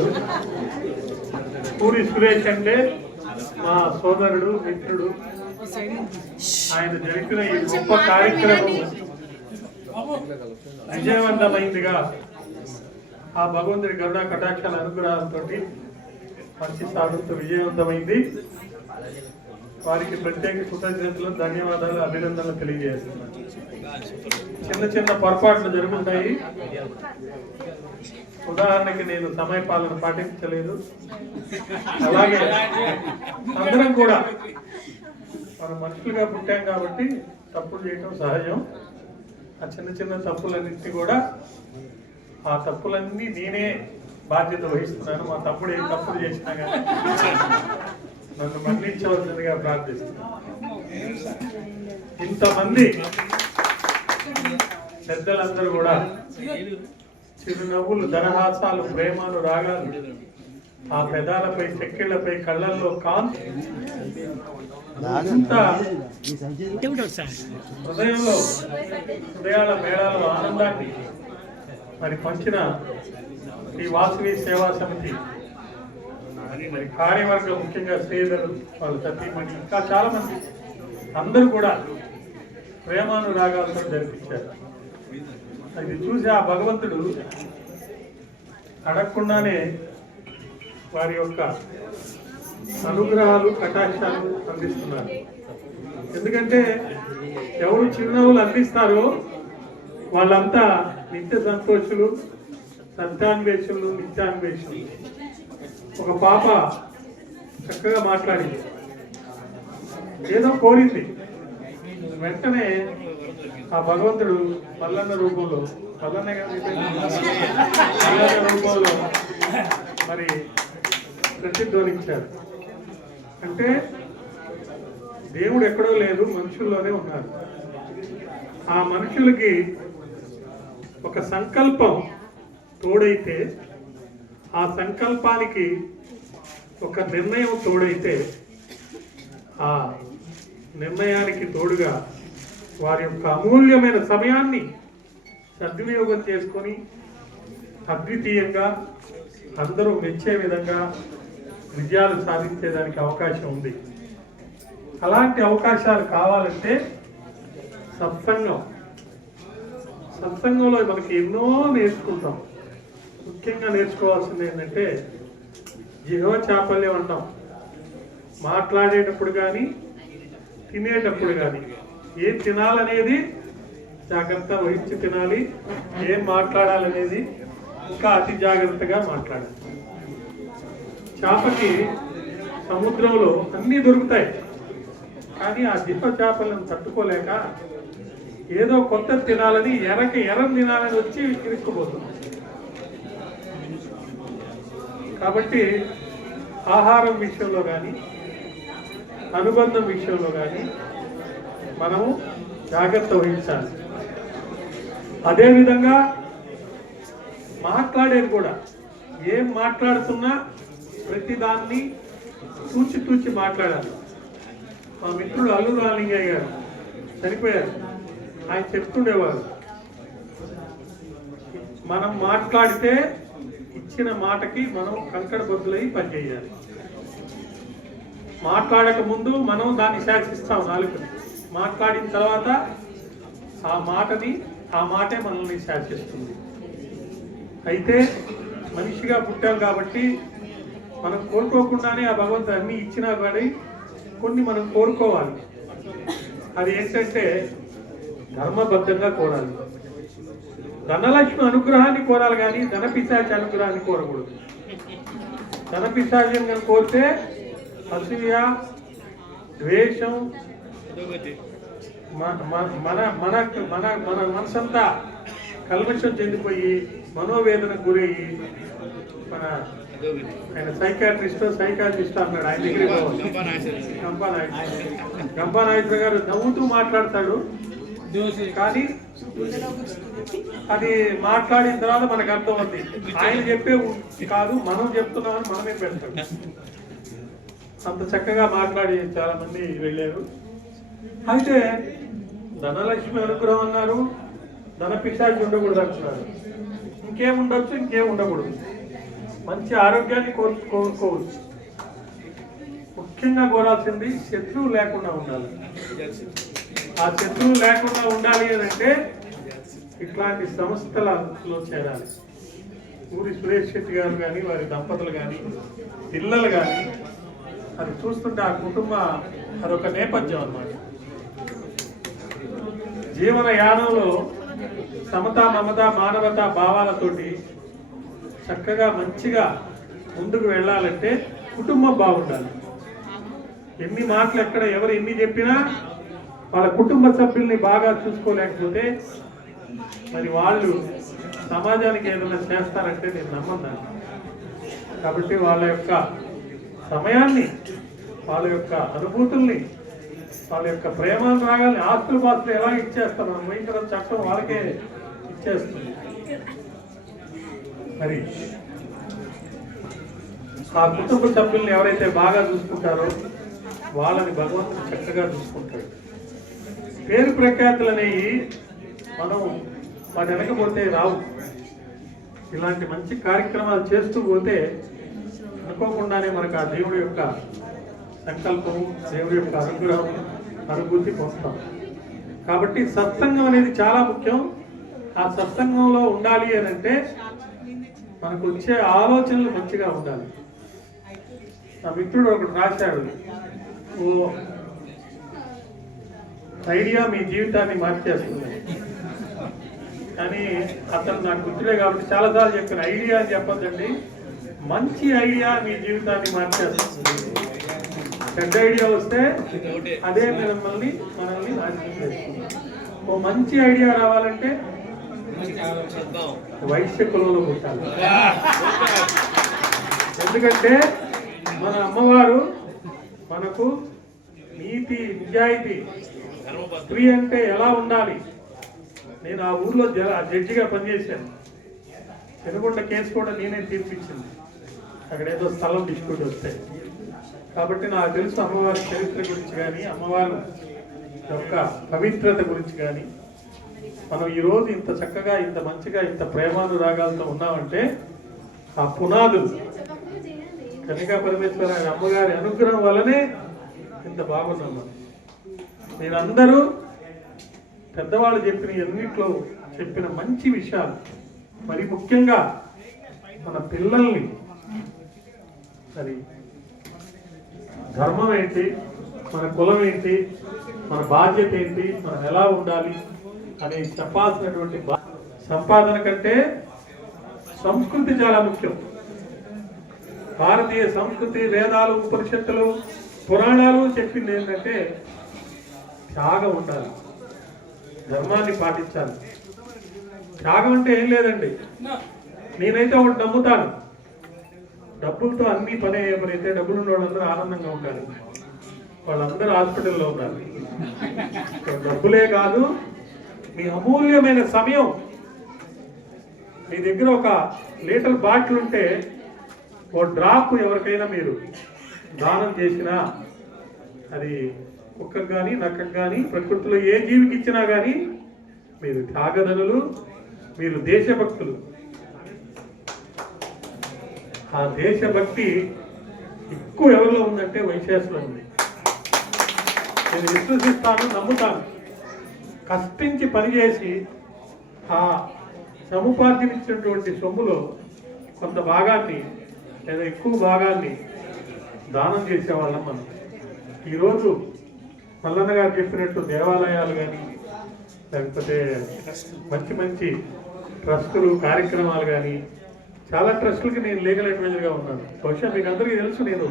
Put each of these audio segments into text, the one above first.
ధన్యవాదాలు. పూరి సురేష్ అంటే మా సోదరుడు, మిత్రుడు. ఆయన జరిపిన ఈ గొప్ప కార్యక్రమం విజయవంతమైందిగా ఆ భగవంతుడి గరుడా కటాక్షాల అనుగ్రహాలతో మంచి సాగుతూ విజయవంతమైంది. వారికి ప్రత్యేక కృతజ్ఞతలు, ధన్యవాదాలు, అభినందనలు తెలియజేస్తున్నాను. చిన్న చిన్న పొరపాట్లు జరుగుతాయి. ఉదాహరణకి నేను సమయపాలన పాటించలేదు. అలాగే అందరం కూడా మనం మనుషులుగా పుట్టాం కాబట్టి తప్పులు చేయటం సహజం. ఆ చిన్న చిన్న తప్పులన్నింటినీ కూడా ఆ తప్పులన్నీ నేనే బాధ్యత వహిస్తున్నాను. మా తమ్ముడు ఏం తప్పులు చేసినా కానీ నన్ను మన్నించవలసిందిగా ప్రార్థిస్తున్నాను. ఇంతమంది పెద్దలందరూ కూడా చిరునవ్వులు, ధనహాసాలు, ప్రేమాలు, రాగాలు, ఆ పెదాలపై, చెక్కిళ్లపై, కళ్ళల్లో కాంతి, హృదయంలో హృదయాల మేళాలు ఆనందాన్ని మరి పంచిన ఈ వాసవి సేవా సమితి మరి కార్యవర్గం, ముఖ్యంగా శ్రీధరు, వాళ్ళ సతీమణి, ఇంకా చాలా మంది అందరూ కూడా ప్రేమానురాగాలతో జరిపించారు. అది చూసి ఆ భగవంతుడు అడగకుండానే వారి యొక్క అనుగ్రహాలు, కటాక్షాలు అందిస్తున్నారు. ఎందుకంటే ఎవరు చిరునవ్వులు అందిస్తారో వాళ్ళంతా నిత్య సంతోషులు, సత్యాన్వేషులు, నిత్యాన్వేషులు. ఒక పాప చక్కగా మాట్లాడింది, ఏదో కోరింది. వెంటనే ఆ భగవంతుడు మల్లన్న రూపంలో, మల్లన్న రూపంలో మరి ప్రతిధ్వనించారు. అంటే దేవుడు ఎక్కడో లేదు, మనుషుల్లోనే ఉన్నారు. ఆ మనుషులకి ఒక సంకల్పం తోడైతే, ఆ సంకల్పానికి ఒక నిర్ణయం తోడైతే, ఆ నిర్ణయానికి తోడుగా వారి యొక్క అమూల్యమైన సమయాన్ని సద్వినియోగం చేసుకొని అద్వితీయంగా అందరూ మెచ్చే విధంగా విజయాలు సాధించేదానికి అవకాశం ఉంది. అలాంటి అవకాశాలు కావాలంటే సత్సంగంలో మనకి ఎన్నో నేర్చుకుంటాం. ముఖ్యంగా నేర్చుకోవాల్సింది ఏంటంటే జిహ్వ చాపల్యం అంటాం. మాట్లాడేటప్పుడు కానీ, తినేటప్పుడు కానీ ఏం తినాలనేది జాగ్రత్త వహించి తినాలి. ఏం మాట్లాడాలనేది ఇంకా అతి జాగ్రత్తగా మాట్లాడాలి. చేపకి సముద్రంలో అన్నీ దొరుకుతాయి, కానీ ఆ జిహ్వ చేపలను తట్టుకోలేక ఏదో కొత్త తినాలని, ఎర్రం తినాలని వచ్చి ఇరుక్కుపోతుంది. కాబట్టి ఆహారం విషయంలో కానీ, అనుబంధం విషయంలో కానీ మనము జాగ్రత్త వహించాలి. అదేవిధంగా మాట్లాడేది కూడా, ఏం మాట్లాడుతున్నా ప్రతిదాన్ని తూచి మాట్లాడాలి. మా మిత్రుడు అల్లూరు రామలింగయ్య గారు చనిపోయారు. ఆయన చెప్తుండేవారు, మనం మాట్లాడితే ఇచ్చిన మాటకి మనం కంకణ బద్దులై పనిచేయాలి. మాట్లాడక ముందు మనం దాన్ని శాసిస్తాం నాలుగుని. మాట్లాడిన తర్వాత ఆ మాటే మనల్ని శాసిస్తుంది. అయితే మనిషిగా పుట్టాం కాబట్టి మనం కోరుకోకుండానే ఆ భగవంతుడు అన్ని ఇచ్చినా కానీ కొన్ని మనం కోరుకోవాలి. అది ఏంటంటే ధర్మబద్ధంగా కోరాలి. ధనలక్ష్మి అనుగ్రహాన్ని కోరాలి, కానీ ధనపిశాచి అనుగ్రహాన్ని కోరకూడదు. ధనపిశాచి కోరితే అసూయ, ద్వేషం, మన మనసంతా కల్మషం చెందిపోయి మనోవేదనకు గురయ్యి, ఆయన సైకాట్రిస్ట్ అన్నాడు. ఆయన దగ్గరికి గంపానాయకుడు గారు నవ్వుతూ మాట్లాడతాడు, కానీ అది మాట్లాడిన తర్వాత మనకు అర్థం అవుతుంది ఆయన చెప్పే కాదు, మనం చెప్తున్నామని మనమే పెడతాం. అంత చక్కగా మాట్లాడి చాలా మంది వెళ్ళారు. అయితే ధనలక్ష్మి అనుగ్రహం అన్నారు, ధన పిశాచి ఉండకూడదు అంటున్నారు. ఇంకేముండొచ్చు, ఇంకేం ఉండకూడదు. మంచి ఆరోగ్యాన్ని కోరుకోవచ్చు. ముఖ్యంగా కోరాల్సింది శత్రువు లేకుండా ఉండాలి. ఆ శత్రువు లేకుండా ఉండాలి అని అంటే ఇట్లాంటి సంస్థలలో చేరాలి. ఊరి సురేష్ శెట్టి గారు కానీ, వారి దంపతులు కానీ, పిల్లలు కానీ, అది చూస్తుంటే ఆ కుటుంబ అదొక నేపథ్యం అన్నమాట. జీవన యానంలో సమత, మమత, మానవత భావాలతోటి చక్కగా మంచిగా ముందుకు వెళ్ళాలంటే కుటుంబం బాగుండాలి. ఎన్ని మాటలు ఎక్కడ ఎవరు ఎన్ని చెప్పినా వాళ్ళ కుటుంబ సభ్యుల్ని బాగా చూసుకోలేకపోతే మరి వాళ్ళు సమాజానికి ఏదైనా చేస్తారంటే నేను నమ్మను. కాబట్టి వాళ్ళ యొక్క సమయాన్ని, వాళ్ళ యొక్క అనుభూతుల్ని, వాళ్ళ యొక్క ప్రేమానురాగాల్ని, ఆస్తులు పాస్తులు ఎలా ఇచ్చేస్తాం మనం వహించడం చట్టం వాళ్ళకే ఇచ్చేస్తుంది. మరి ఆ కుటుంబ సభ్యుల్ని ఎవరైతే బాగా చూసుకుంటారో వాళ్ళని భగవంతుడు చక్కగా చూసుకుంటాడు. పేరు ప్రఖ్యాతులు అనేవి మనం వాటి వెనకపోతే రావు. ఇలాంటి మంచి కార్యక్రమాలు చేస్తూ పోతే అనుకోకుండానే మనకు ఆ దేవుడి యొక్క సంకల్పం, దేవుడి యొక్క అనుగ్రహం, అనుభూతి పొందుతాం. కాబట్టి సత్సంగం అనేది చాలా ముఖ్యం. ఆ సత్సంగంలో ఉండాలి అని అంటే మనకు వచ్చే ఆలోచనలు మంచిగా ఉండాలి. నా మిత్రుడు ఒకటి రాశాడు, ఓ ఐడియా మీ జీవితాన్ని మార్చేస్తుంది కానీ అతను నాకు గుర్తులే కాబట్టి చాలాసార్లు చెప్పిన ఐడియా అని చెప్పొద్దండి, మంచి ఐడియా మీ జీవితాన్ని మార్చేస్తుంది. చెడ్డ ఐడియా వస్తే అదే మనల్ని నాశనం చేస్తుంది. ఓ మంచి ఐడియా రావాలంటే వైశ్య కులంలో పుట్టాలి. ఎందుకంటే మన అమ్మవారు మనకు నీతి, నిజాయితీ, స్త్రీ అంటే ఎలా ఉండాలి. నేను ఆ ఊర్లో జడ్జిగా పనిచేశాను. పెనుగొండ కేసు కూడా నేనే తీర్పిచ్చింది, అక్కడ ఏదో స్థలం డిస్ప్యూట్ వస్తాయి. కాబట్టి నాకు తెలుసు అమ్మవారి చరిత్ర గురించి కానీ, అమ్మవారి యొక్క పవిత్రత గురించి కానీ. మనం ఈరోజు ఇంత చక్కగా, ఇంత మంచిగా, ఇంత ప్రేమానురాగాలతో ఉన్నామంటే ఆ పునాదులు కన్యకా పరమేశ్వర అమ్మగారి అనుగ్రహం వల్లనే ఇంత బాగున్నాం మనం. మీరందరూ పెద్దవాళ్ళు చెప్పిన ఎన్నిట్లో చెప్పిన మంచి విషయాలు, మరి ముఖ్యంగా మన పిల్లల్ని మరి ధర్మం ఏంటి, మన కులం ఏంటి, మన బాధ్యత ఏంటి, మనం ఎలా ఉండాలి అని చెప్పాల్సినటువంటి సంపాదన కంటే సంస్కృతి చాలా ముఖ్యం. భారతీయ సంస్కృతి, వేదాలు, ఉపనిషత్తులు, పురాణాలు చెప్పింది ఏంటంటే త్యాగం ఉండాలి, ధర్మాన్ని పాటించాలి. త్యాగం అంటే ఏం లేదండి. నేనైతే ఒకటి నమ్ముతాను, డబ్బులతో అన్ని పని అయ్యే పని అయితే డబ్బులు ఉన్న వాళ్ళందరూ ఆనందంగా ఉండాలి. వాళ్ళందరూ హాస్పిటల్లో ఉన్నారు. డబ్బులే కాదు, మీ అమూల్యమైన సమయం, మీ దగ్గర ఒక లీటర్ బాటిల్ ఉంటే ఓ డ్రాప్ ఎవరికైనా మీరు దానం చేసినా, అది కుక్కకు కానీ, నక్కకు కానీ, ప్రకృతిలో ఏ జీవికి ఇచ్చినా కానీ మీరు త్యాగధనులు, మీరు దేశభక్తులు. ఆ దేశభక్తి ఎక్కువ ఎవరిలో ఉందంటే వైశ్యాసులో ఉంది. నేను విశ్వసిస్తాను, నమ్ముతాను. కష్టించి పనిచేసి ఆ సముపార్జనించినటువంటి సొమ్ములో కొంత భాగాన్ని లేదా ఎక్కువ భాగాన్ని దానం చేసేవాళ్ళం మనం. ఈరోజు మల్లన్న గారు చెప్పినట్టు దేవాలయాలు కానీ, లేకపోతే మంచి మంచి ట్రస్టులు, కార్యక్రమాలు కానీ, చాలా ట్రస్టులకి నేను లీగల్ అడ్వైజర్గా ఉన్నాను. బహుశా మీకు అందరికీ తెలుసు, నేను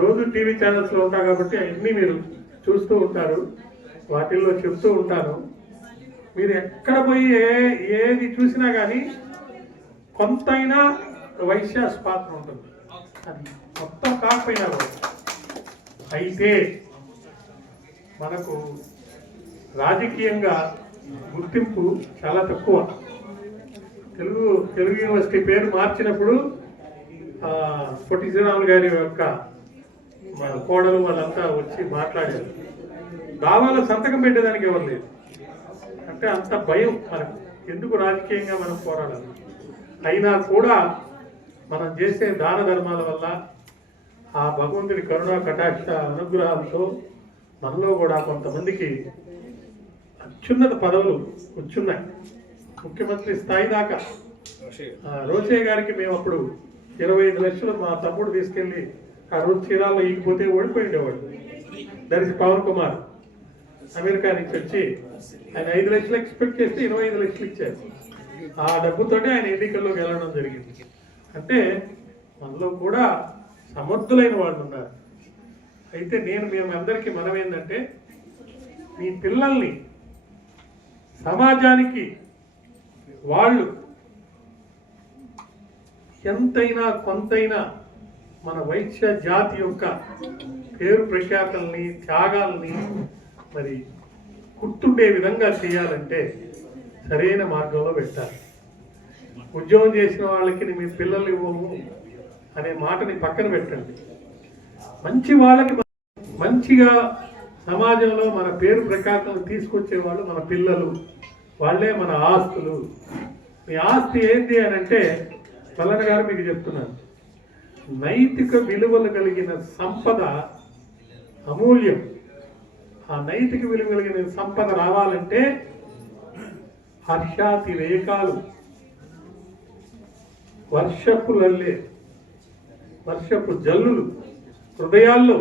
రోజు టీవీ ఛానల్స్లో ఉంటాను కాబట్టి అవన్నీ మీరు చూస్తూ ఉంటారు, వాటిల్లో చెప్తూ ఉంటాను. మీరు ఎక్కడ పోయి ఏది చూసినా కానీ కొంతైనా వైశ్యాస్ పాత్ర ఉంటుంది. అది మొత్తం కాకపోయినా కూడా. అయితే మనకు రాజకీయంగా గుర్తింపు చాలా తక్కువ. తెలుగు యూనివర్సిటీ పేరు మార్చినప్పుడు పొట్టి శ్రీరాములు గారి యొక్క కోడలు వాళ్ళంతా వచ్చి మాట్లాడారు. దావాలో సంతకం పెట్టేదానికి ఎవరు లేదు. అంటే అంత భయం మనకు, ఎందుకు రాజకీయంగా మనం పోరాడాలి. అయినా కూడా మనం చేసే దాన ధర్మాల వల్ల ఆ భగవంతుడి కరుణా కటాక్ష అనుగ్రహాలతో మనలో కూడా కొంతమందికి అత్యున్నత పదవులు కూర్చున్నాయి. ముఖ్యమంత్రి స్థాయి దాకా. రోసే గారికి మేము అప్పుడు 25 లక్షలు మా తమ్ముడు తీసుకెళ్ళి ఆ రోజు చీరాల్లో ఈగిపోతే ఓడిపోయిండేవాడు. దర్శి పవన్ కుమార్ అమెరికా నుంచి వచ్చి ఆయన 5 లక్షలు ఎక్స్పెక్ట్ చేస్తే 25 లక్షలు ఇచ్చారు. ఆ డబ్బుతోనే ఆయన ఎన్నికల్లో గెలవడం జరిగింది. అంటే మనలో కూడా సమర్థులైన వాళ్ళు ఉన్నారు. అయితే మేము అందరికీ మనం ఏంటంటే మీ పిల్లల్ని సమాజానికి వాళ్ళు ఎంతైనా కొంతైనా మన వైశ్య జాతి యొక్క పేరు ప్రఖ్యాతల్ని త్యాగాల్ని మరి గుర్తుండే విధంగా చేయాలంటే సరైన మార్గంలో పెట్టాలి. ఉద్యోగం చేసిన వాళ్ళకి మీ పిల్లలు ఇవ్వము అనే మాటని పక్కన పెట్టండి. మంచి వాళ్ళకి మంచిగా సమాజంలో మన పేరు ప్రఖ్యాతలు తీసుకొచ్చే వాళ్ళు మన పిల్లలు, వాళ్ళే మన ఆస్తులు. మీ ఆస్తి ఏంటి అని అంటే పల్లెన గారు మీకు చెప్తున్నాను, నైతిక విలువలు కలిగిన సంపద అమూల్యం. ఆ నైతిక విలువ కలిగిన సంపద రావాలంటే హర్షాతిరేకాలు, వర్షపు జల్లులు హృదయాల్లో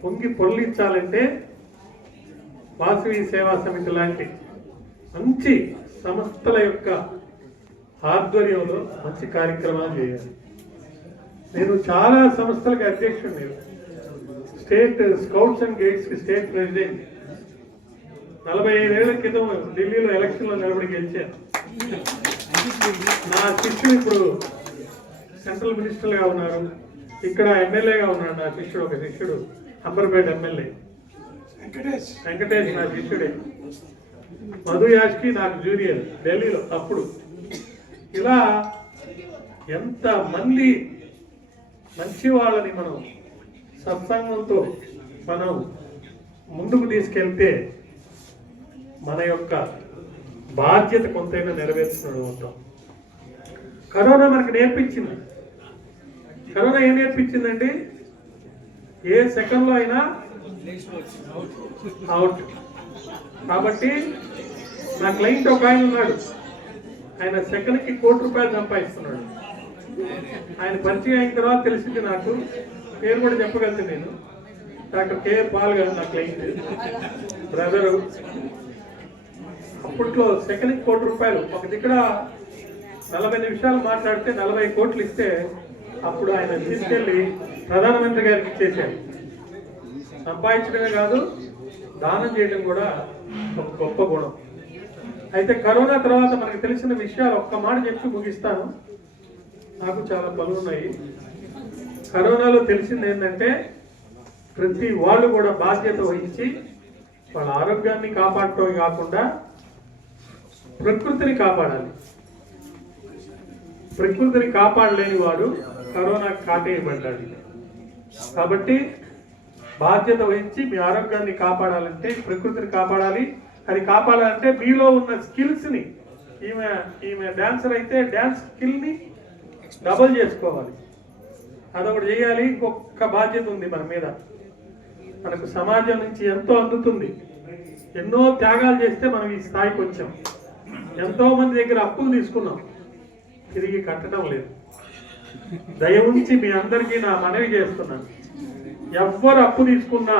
పొంగి పొర్లించాలంటే వాసవి సేవా సమితి లాంటి మంచి సంస్థల యొక్క ఆధ్వర్యంలో మంచి కార్యక్రమాలు చేయాలి. నేను చాలా సంస్థలకు అధ్యక్షుడు. నేను state scouts and guides state president. 45 ఏళ్ల క్రితం ఢిల్లీలో ఎలక్షన్లో నిలబడి గెలిచాను. నా శిష్యుడు ఇప్పుడు సెంట్రల్ మినిస్టర్గా ఉన్నారు, ఇక్కడ ఎమ్మెల్యేగా ఉన్నాడు. నా శిష్యుడు ఒక శిష్యుడు అంబర్పేట ఎమ్మెల్యే వెంకటేష్ నా శిష్యుడే. మధు యాష్కి నాకు జూనియర్ ఢిల్లీలో అప్పుడు. ఇలా ఎంతమంది మంచి వాళ్ళని మనం సత్సంగంతో మనం ముందుకు తీసుకెళ్తే మన యొక్క బాధ్యత కొంతైనా నెరవేర్చుకుని ఉంటాం. కరోనా మనకు నేర్పించింది. కరోనా ఏం నేర్పించిందండి? ఏ సెకండ్లో అయినా అవుట్. కాబట్టి నా క్లయింట్ ఒక ఆయన ఉన్నాడు, ఆయన సెకండ్కి ₹1 కోటి సంపాదిస్తున్నాడు. ఆయన పరిచయం అయిన తర్వాత తెలిసింది నాకు, పేరు కూడా చెప్పగలుగుతాను నేను. డాక్టర్ కే పాల్ గారు నా క్లయింట్, బ్రదరు. అప్పట్లో సెకండ్కి ₹1 కోటి. ఒక దగ్గర 40 నిమిషాలు మాట్లాడితే 40 కోట్లు ఇస్తే అప్పుడు ఆయన తీసుకెళ్ళి ప్రధానమంత్రి గారికి ఇచ్చేసాడు. సంపాదించడమే కాదు, దానం చేయడం కూడా ఒక గొప్ప గుణం. అయితే కరోనా తర్వాత మనకు తెలిసిన విషయాలు ఒక్క మాట చెప్పి ముగిస్తాను. నాకు చాలా పనులు ఉన్నాయి. కరోనాలో తెలిసింది ఏంటంటే ప్రతి వాళ్ళు కూడా బాధ్యత వహించి వాళ్ళ ఆరోగ్యాన్ని కాపాడటమే కాకుండా ప్రకృతిని కాపాడాలి. ప్రకృతిని కాపాడలేని వాడు కరోనా కాటేయబడ్డాడు. కాబట్టి బాధ్యత వహించి మీ ఆరోగ్యాన్ని కాపాడాలంటే ప్రకృతిని కాపాడాలి. అది కాపాడాలంటే మీలో ఉన్న స్కిల్స్ని, ఈమె డాన్సర్ అయితే డాన్స్ స్కిల్ని డబుల్ చేసుకోవాలి. అదొకటి చేయాలి. ఇంకొక బాధ్యత ఉంది మన మీద. మనకు సమాజం నుంచి ఎంతో అందుతుంది. ఎన్నో త్యాగాలు చేస్తే మనం ఈ స్థాయికి వచ్చాం. ఎంతో మంది దగ్గర అప్పులు తీసుకున్నాం, తిరిగి కట్టడం లేదు. దయ ఉంచి మీ అందరికీ నా మనవి చేస్తున్నాను, ఎవ్వరు అప్పు తీసుకున్నా,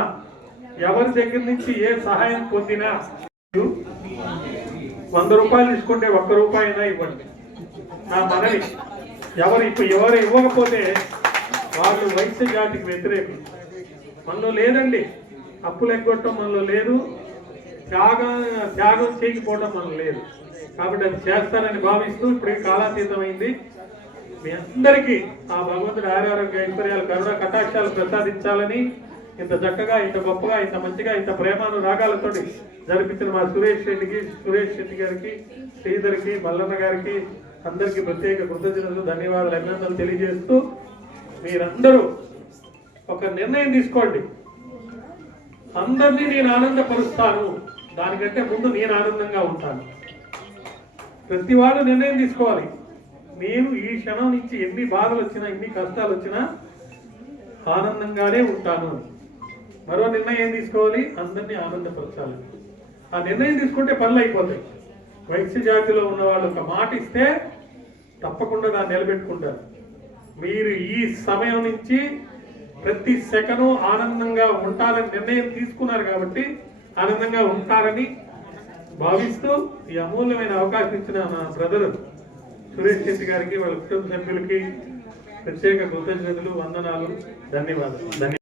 ఎవరి దగ్గర నుంచి ఏ సహాయం పొందినా ₹100 తీసుకుంటే ₹1 అయినా ఇవ్వండి. నా మనవి. ఎవరు ఇవ్వకపోతే వాళ్ళు వైశ్య జాతికి వ్యతిరేకం. మనలో లేదండి అప్పులు ఎగ్గొట్టడం, మనలో లేదు త్యాగం చేయకపోవడం మనలో లేదు. కాబట్టి అది చేస్తారని భావిస్తూ ఇప్పటికీ కాలాతీతమైంది. మీ అందరికీ ఆ భగవంతుడి ఆరోగ్య ఐశ్వర్యాలు కరుణ కటాక్షాలు ప్రసాదించాలని ఇంత చక్కగా, ఇంత గొప్పగా, ఇంత మంచిగా, ఇంత ప్రేమాను రాగాలతో జరిపించిన మా సురేష్ శెట్టి గారికి, శ్రీధర్కి, మల్లన్న గారికి అందరికీ ప్రత్యేక కృతజ్ఞతలు, ధన్యవాదాలు, అభినందనలు తెలియజేస్తూ మీరందరూ ఒక నిర్ణయం తీసుకోండి. అందరినీ నేను ఆనందపరుస్తాను, దానికంటే ముందు నేను ఆనందంగా ఉంటాను. ప్రతి వాళ్ళు నిర్ణయం తీసుకోవాలి. నేను ఈ క్షణం నుంచి ఎన్ని బాధలు వచ్చినా ఎన్ని కష్టాలు వచ్చినా ఆనందంగానే ఉంటాను. మరో నిర్ణయం ఏం తీసుకోవాలి? అందరినీ ఆనందపరచాలి. ఆ నిర్ణయం తీసుకుంటే పనులు అయిపోతాయి. వైశ్య జాతిలో ఉన్న వాళ్ళు ఒక మాట ఇస్తే తప్పకుండా దాన్ని నిలబెట్టుకుంటారు. మీరు ఈ సమయం నుంచి ప్రతి సెకను ఆనందంగా ఉంటారని నిర్ణయం తీసుకున్నారు కాబట్టి ఆనందంగా ఉంటారని భావిస్తూ ఈ అమూల్యమైన అవకాశం ఇచ్చిన నా బ్రదర్ సురేష్ శెట్టి గారికి, వాళ్ళ కుటుంబ సభ్యులకి ప్రత్యేక కృతజ్ఞతలు, వందనాలు, ధన్యవాదాలు.